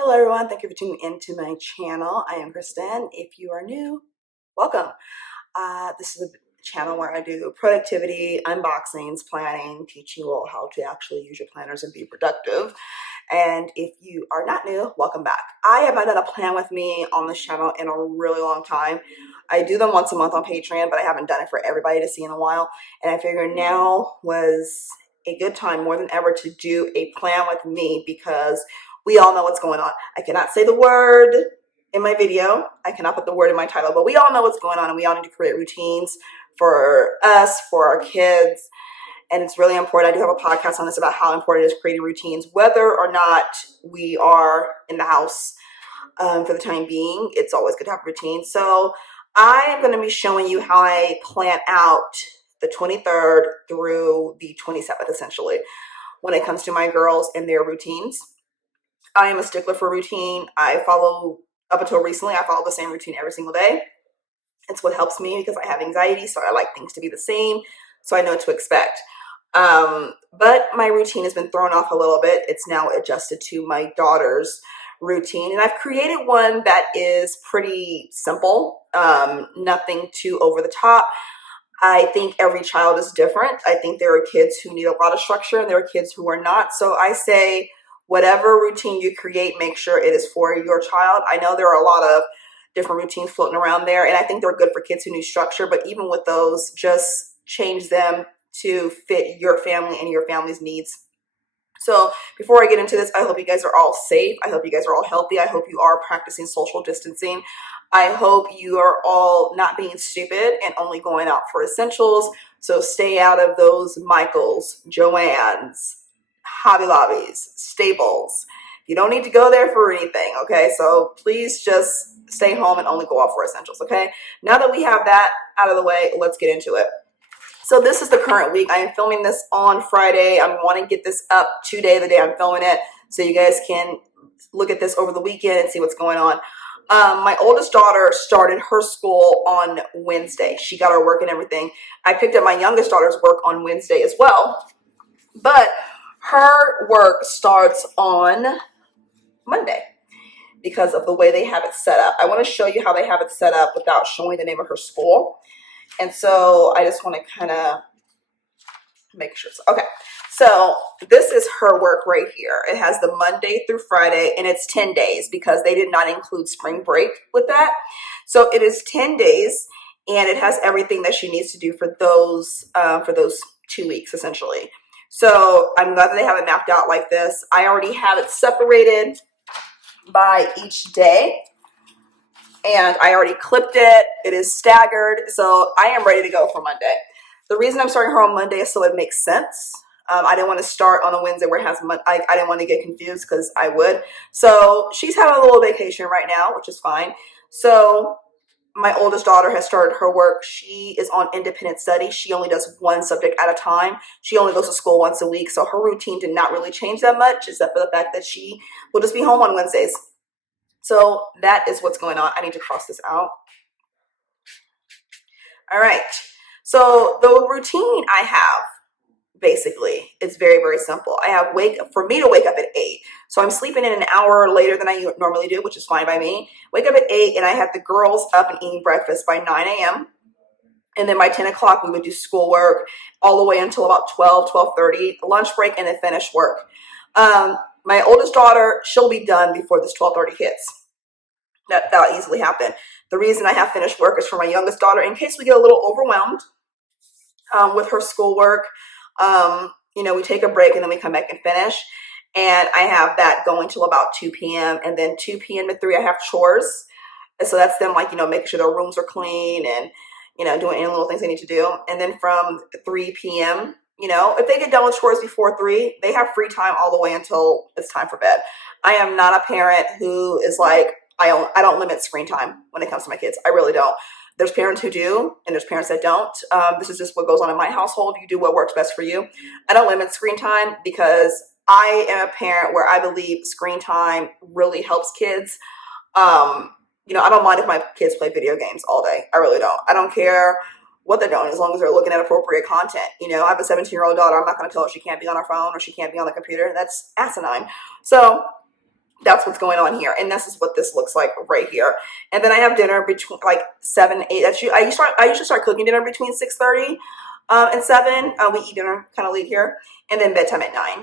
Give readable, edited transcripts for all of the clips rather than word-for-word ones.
Hello everyone, thank you for tuning into my channel. I am Kristen. If you are new, welcome. This is a channel where I do productivity, unboxings, planning, teaching you all how to actually use your planners and be productive. And if you are not new, welcome back. I have not done a plan with me on this channel in a really long time. I do them once a month on Patreon, but I haven't done it for everybody to see in a while. And I figured now was a good time more than ever to do a plan with me because we all know what's going on. I cannot say the word in my video. I cannot put the word in my title, but we all know what's going on and we all need to create routines for us, for our kids. And it's really important. I do have a podcast on this about how important it is creating routines, whether or not we are in the house for the time being. It's always good to have a routine. So I am going to be showing you how I plan out the 23rd through the 27th, essentially, when it comes to my girls and their routines. I am a stickler for routine. Up until recently, I follow the same routine every single day. It's what helps me because I have anxiety, so I like things to be the same, so I know what to expect. But my routine has been thrown off a little bit. It's now adjusted to my daughter's routine, and I've created one that is pretty simple, nothing too over the top. I think every child is different. I think there are kids who need a lot of structure and there are kids who are not. So I say whatever routine you create, make sure it is for your child. I know there are a lot of different routines floating around there, and I think they're good for kids who need structure, but even with those, just change them to fit your family and your family's needs. So before I get into this, I hope you guys are all safe. I hope you guys are all healthy. I hope you are practicing social distancing. I hope you are all not being stupid and only going out for essentials. So stay out of those Michaels, Joann's, Hobby Lobbies, Staples. You don't need to go there for anything, okay? So please just stay home and only go out for essentials, okay? Now that we have that out of the way, let's get into it. So this is the current week. I am filming this on Friday. I want to get this up today, the day I'm filming it, so you guys can look at this over the weekend and see what's going on. My oldest daughter started her school on Wednesday. She got her work and everything. I picked up my youngest daughter's work on Wednesday as well, but her work starts on Monday because of the way they have it set up. I want to show you how they have it set up without showing the name of her school. And so I just want to kind of make sure. Okay, so this is her work right here. It has the Monday through Friday, and it's 10 days because they did not include spring break with that. So it is 10 days, and it has everything that she needs to do for those 2 weeks, essentially. So I'm glad that they have it mapped out like this. I already have it separated by each day. And I already clipped it. It is staggered. So I am ready to go for Monday. The reason I'm starting her on Monday is so it makes sense. I didn't want to start on a Wednesday where it has I didn't want to get confused because I would. So she's having a little vacation right now, which is fine. So my oldest daughter has started her work. She is on independent study. She only does one subject at a time. She only goes to school once a week. So her routine did not really change that much, except for the fact that she will just be home on Wednesdays. So that is what's going on. I need to cross this out. All right. So the routine I have, basically, it's very, very simple. I have for me to wake up at 8. So I'm sleeping in an hour later than I normally do, which is fine by me. Wake up at 8, and I have the girls up and eating breakfast by 9 a.m. And then by 10 o'clock, we would do schoolwork all the way until about 12:30, lunch break, and then finish work. My oldest daughter, she'll be done before this 12:30 hits. That'll easily happen. The reason I have finished work is for my youngest daughter, in case we get a little overwhelmed with her schoolwork. We take a break and then we come back and finish. And I have that going till about 2 p.m. And then 2 p.m. to 3, I have chores. And so that's them, making sure their rooms are clean and, doing any little things they need to do. And then from 3 p.m., if they get done with chores before 3, they have free time all the way until it's time for bed. I am not a parent who is like, I don't limit screen time when it comes to my kids. I really don't. There's parents who do, and there's parents that don't. This is just what goes on in my household. You do what works best for you. I don't limit screen time because I am a parent where I believe screen time really helps kids. I don't mind if my kids play video games all day. I really don't. I don't care what they're doing as long as they're looking at appropriate content. I have a 17-year-old daughter. I'm not going to tell her she can't be on her phone or she can't be on the computer. That's asinine. So That's what's going on here, and this is what this looks like right here. And then I have dinner between like 7, 8. I usually start cooking dinner between 6:30 and 7. We eat dinner kind of late here, and then bedtime at 9.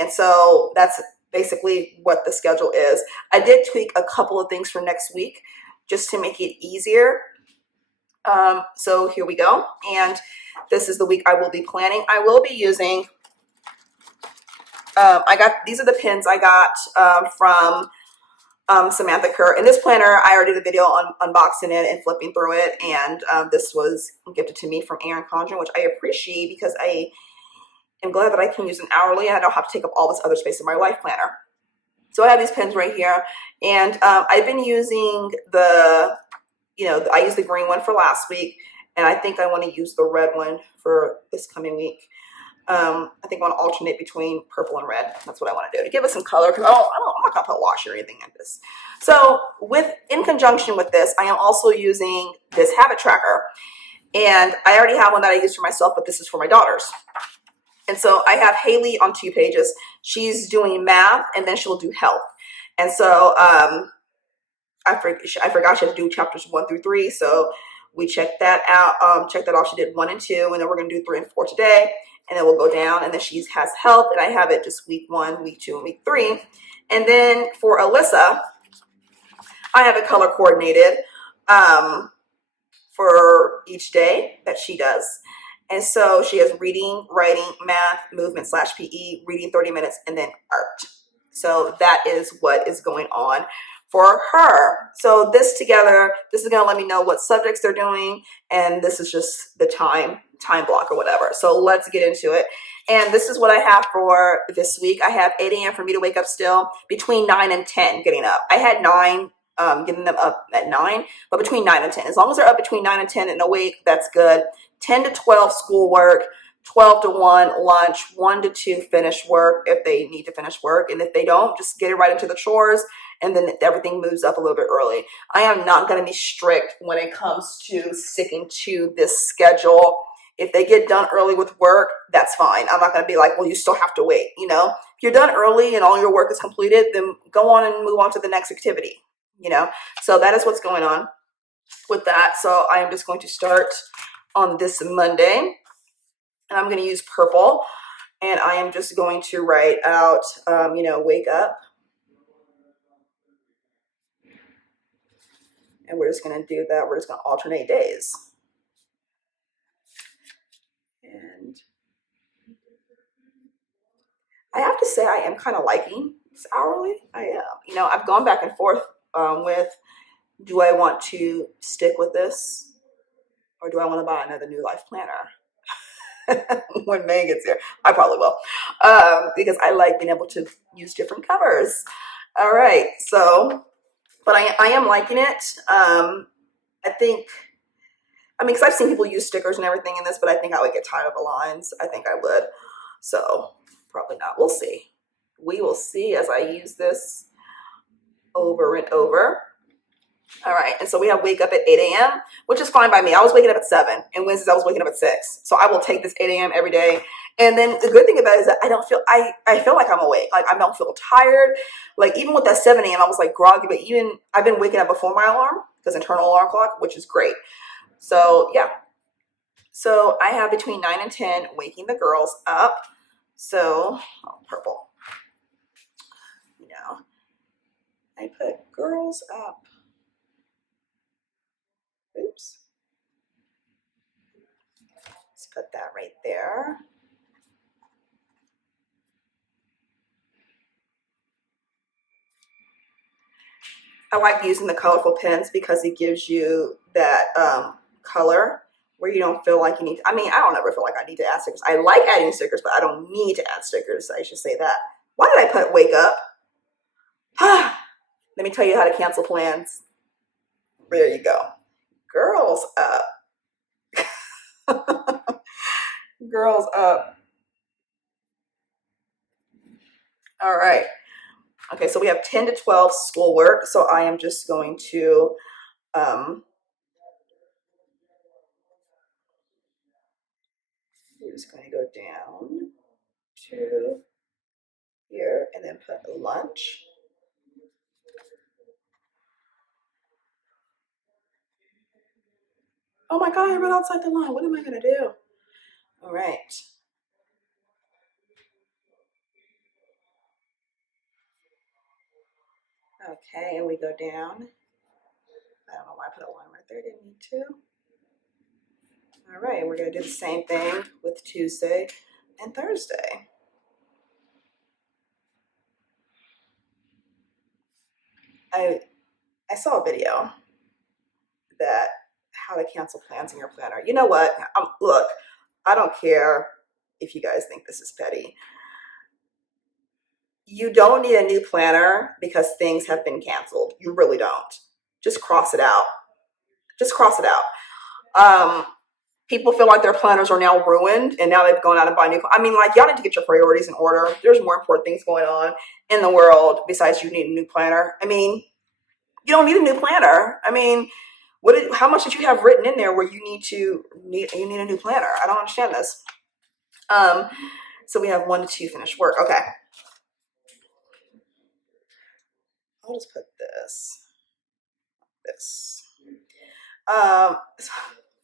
And so that's basically what the schedule is. I did tweak a couple of things for next week just to make it easier. So here we go, and this is the week I will be planning. I will be using. I got these are the pins I got from Samantha Kerr. And this planner, I already did a video on unboxing it and flipping through it. And this was gifted to me from Erin Condren, which I appreciate because I am glad that I can use an hourly and I don't have to take up all this other space in my life planner. So I have these pins right here. And I've been using I used the green one for last week. And I think I want to use the red one for this coming week. I think I want to alternate between purple and red. That's what I want to do to give it some color because I'm not going to put washi or anything in this. So in conjunction with this, I am also using this habit tracker. And I already have one that I use for myself, but this is for my daughters. And so I have Haley on 2 pages. She's doing math and then she'll do health. And so I forgot she had to do chapters 1 through 3. So we checked that out. Checked that off. She did 1 and 2, and then we're going to do 3 and 4 today. And then we'll go down, and then she has health, and I have it just week 1, week 2, and week 3. And then for Alyssa, I have it color coordinated for each day that she does. And so she has reading, writing, math, movement / PE, reading 30 minutes, and then art. So that is what is going on for her. So this together, this is going to let me know what subjects they're doing, and this is just the time block or whatever. So let's get into it. And this is what I have for this week. I have 8 a.m. for me to wake up still, between 9 and 10 getting up. I had 9, getting them up at 9, but between 9 and 10. As long as they're up between 9 and 10 and awake, that's good. 10 to 12 schoolwork, 12 to 1 lunch, 1 to 2 finish work if they need to finish work. And if they don't, just get it right into the chores, and then everything moves up a little bit early. I am not going to be strict when it comes to sticking to this schedule. If they get done early with work, that's fine. I'm not going to be like, well, you still have to wait. If you're done early and all your work is completed, then go on and move on to the next activity. So that is what's going on with that. So I am just going to start on this Monday, and I'm going to use purple, and I am just going to write out, wake up, and we're just going to do that. We're just going to alternate days. And I have to say I am kind of liking this hourly. I am. I've gone back and forth with, do I want to stick with this, or do I want to buy another New Life planner? When May gets here, I probably will, because I like being able to use different covers. All right, so, but I am liking it. I think, because I've seen people use stickers and everything in this, but I think I would get tired of the lines. I think I would. So probably not. We'll see. We will see as I use this over and over. All right, and so we have wake up at 8 a.m., which is fine by me. I was waking up at 7, and Wednesdays I was waking up at 6. So I will take this 8 a.m. every day. And then the good thing about it is that I feel like I'm awake. Like I don't feel tired. Like even with that 7 a.m., I was like groggy, but even I've been waking up before my alarm, because internal alarm clock, which is great. So yeah. So I have between 9 and 10 waking the girls up. So purple. I put girls up. Oops. Let's put that right there. I like using the colorful pens because it gives you that color where you don't feel like you need to, I don't ever feel like I need to add stickers. I like adding stickers, but I don't need to add stickers. I should say that. Why did I put wake up? Let me tell you how to cancel plans. There you go. Girls up. Girls up. All right. Okay, so we have 10 to 12 schoolwork. So I am just going to we're just going to go down to here and then put lunch. Oh my God, I ran outside the line. What am I gonna do? All right. Okay, and we go down. I don't know why I put a line right there. Didn't need to. All right, we're gonna do the same thing with Tuesday and Thursday. I saw a video that how to cancel plans in your planner. You know what? Look, I don't care if you guys think this is petty. You don't need a new planner because things have been canceled. You really don't. Just cross it out. Just cross it out. People feel like their planners are now ruined and now they've gone out and buy new. I mean, like, y'all need to get your priorities in order. There's more important things going on in the world besides you need a new planner. I mean, you don't need a new planner. I mean, how much did you have written in there where you need a new planner? I don't understand this. So we have 1 to 2 finished work. Okay. I'll just put this.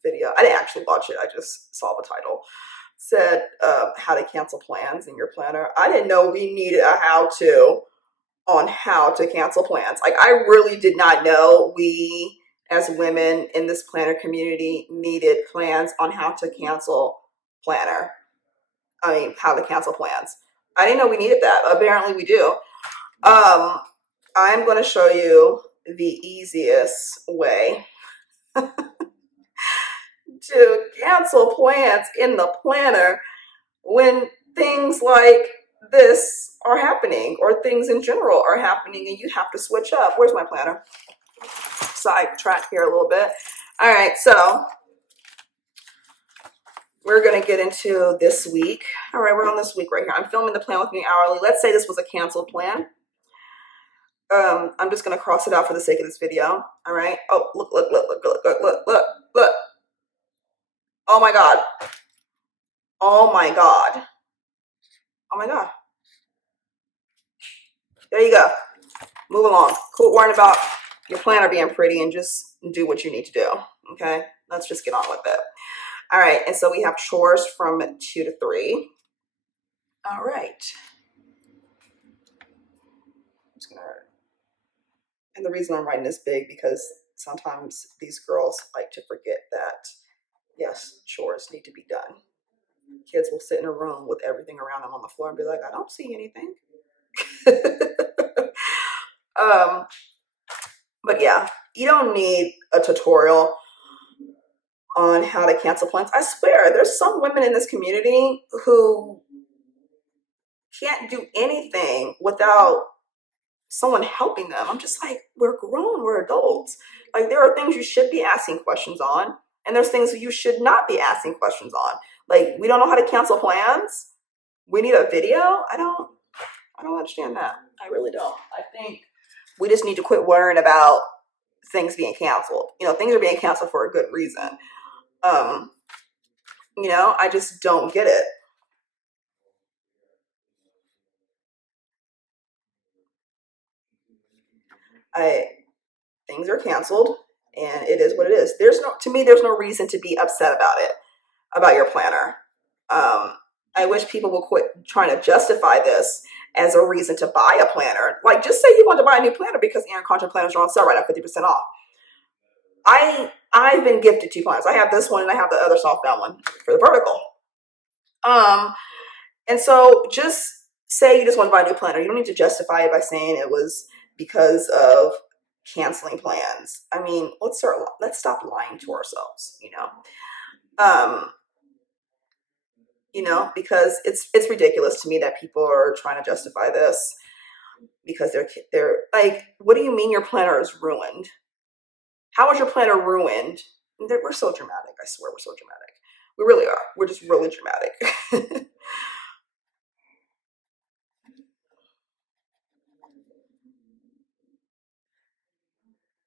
Video. I didn't actually watch it. I just saw the title. It said how to cancel plans in your planner. I didn't know we needed a how-to on how to cancel plans. Like, I really did not know we as women in this planner community needed plans on how to cancel how to cancel plans. I didn't know we needed that. Apparently we do. I'm going to show you the easiest way to cancel plans in the planner when things like this are happening or things in general are happening and you have to switch up. Where's my planner? Sidetrack here a little bit. All right, so we're going to get into this week. All right, we're on this week right here. I'm filming the plan with me hourly. Let's say this was a canceled plan. I'm just going to cross it out for the sake of this video. All right. Oh, look. Oh my God. Oh my God. Oh my God. There you go. Move along. Quit worrying about your planner being pretty and just do what you need to do. Okay. Let's just get on with it. All right. And so we have chores from 2 to 3. All right. And the reason I'm writing this big because sometimes these girls like to forget that, yes, chores need to be done. Kids will sit in a room with everything around them on the floor and be like, I don't see anything. But yeah, you don't need a tutorial on how to cancel plans. I swear, there's some women in this community who can't do anything without someone helping them. I'm just like, we're grown, we're adults. Like, there are things you should be asking questions on, and there's things you should not be asking questions on. Like, we don't know how to cancel plans. We need a video. I don't understand that. I really don't. I think we just need to quit worrying about things being canceled. Things are being canceled for a good reason. I just don't get it. Things are canceled and it is what it is. There's no reason to be upset about your planner. I wish people would quit trying to justify this as a reason to buy a planner. Like, just say you want to buy a new planner because Erin Condren planners are on sale right now, 50% off. I've been gifted 2 planners. I have this one and I have the other softbound one for the vertical. And so just say you just want to buy a new planner. You don't need to justify it by saying it was because of canceling plans. I mean, let's stop lying to ourselves, because it's ridiculous to me that people are trying to justify this because they're like, what do you mean your planner is ruined? How is your planner ruined? We're so dramatic. I swear we're so dramatic. We really are. We're just really dramatic.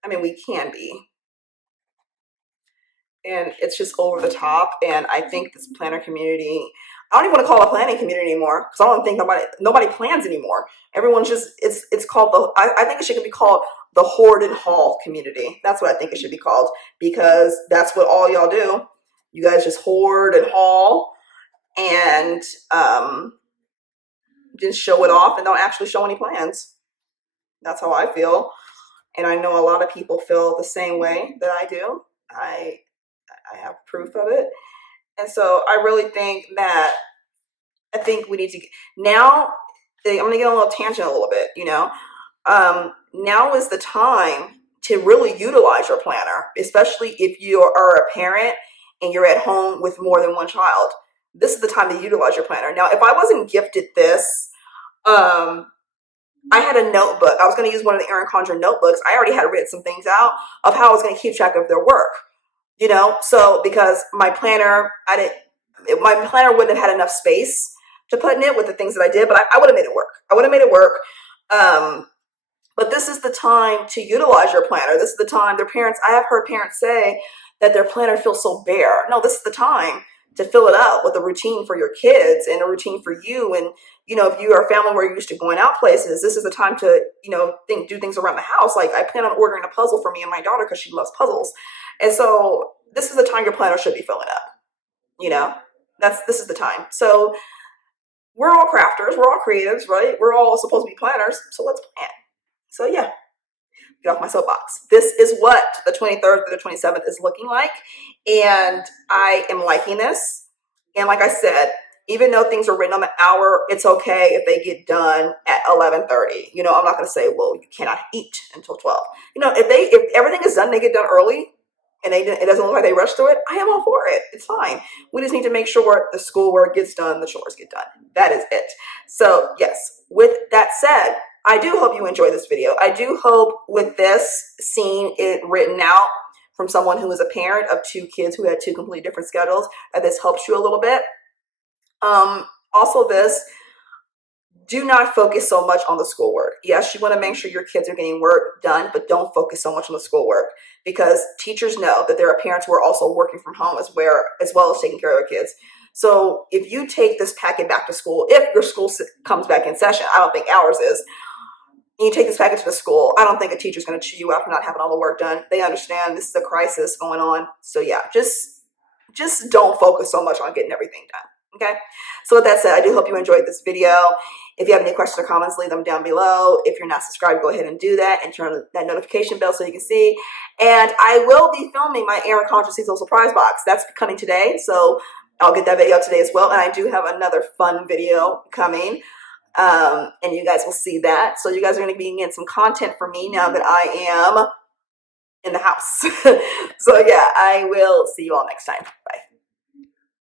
I mean, we can be. And it's just over the top. And I think this planner community, I don't even want to call it a planning community anymore because I don't think nobody plans anymore. Everyone's just, it's called I think it should be called the hoarded haul community. That's what I think it should be called, because that's what all y'all do. You guys just hoard and haul and just show it off and don't actually show any plans. That's how I feel. And I know a lot of people feel the same way that I do. I have proof of it. And so I really think that we need to now. I'm going to get on a little tangent a little bit. Now is the time to really utilize your planner, especially if you are a parent and you're at home with more than one child. This is the time to utilize your planner. Now, if I wasn't gifted this, I had a notebook. I was going to use one of the Erin Condren notebooks. I already had written some things out of how I was going to keep track of their work. So because my planner wouldn't have had enough space to put in it with the things that I did, but I would have made it work. But this is the time to utilize your planner. This is the time I have heard parents say that their planner feels so bare. No, this is the time to fill it out with a routine for your kids and a routine for you. And, if you are a family where you're used to going out places, this is the time to, do things around the house. Like I plan on ordering a puzzle for me and my daughter because she loves puzzles. And so this is the time your planner should be filling up. This is the time. So we're all crafters, we're all creatives, right? We're all supposed to be planners. So let's plan. So yeah, get off my soapbox. This is what the 23rd through the 27th is looking like. And I am liking this. And like I said, even though things are written on the hour, it's okay if they get done at 11:30. I'm not going to say, well, you cannot eat until 12. If everything is done, they get done early, and it doesn't look like they rush through it, I am all for it. It's fine. We just need to make sure the schoolwork gets done, the chores get done. That is it. So yes, with that said, I do hope you enjoy this video. I do hope with this, seeing it written out from someone who is a parent of two kids who had two completely different schedules, that this helps you a little bit. Also do not focus so much on the schoolwork. Yes, you want to make sure your kids are getting work done, but don't focus so much on the schoolwork, because teachers know that there are parents who are also working from home as well as taking care of their kids. So if you take this packet back to school, if your school comes back in session, I don't think ours is, and you take this packet to the school, I don't think a teacher's going to chew you out for not having all the work done. They understand this is a crisis going on. So yeah, just don't focus so much on getting everything done. Okay. So with that said, I do hope you enjoyed this video. If you have any questions or comments, leave them down below. If you're not subscribed, go ahead and do that and turn on that notification bell so you can see. And I will be filming my Erin Condren seasonal surprise box. That's coming today. So I'll get that video today as well. And I do have another fun video coming. And you guys will see that. So you guys are going to be getting some content from me now that I am in the house. So yeah, I will see you all next time. Bye.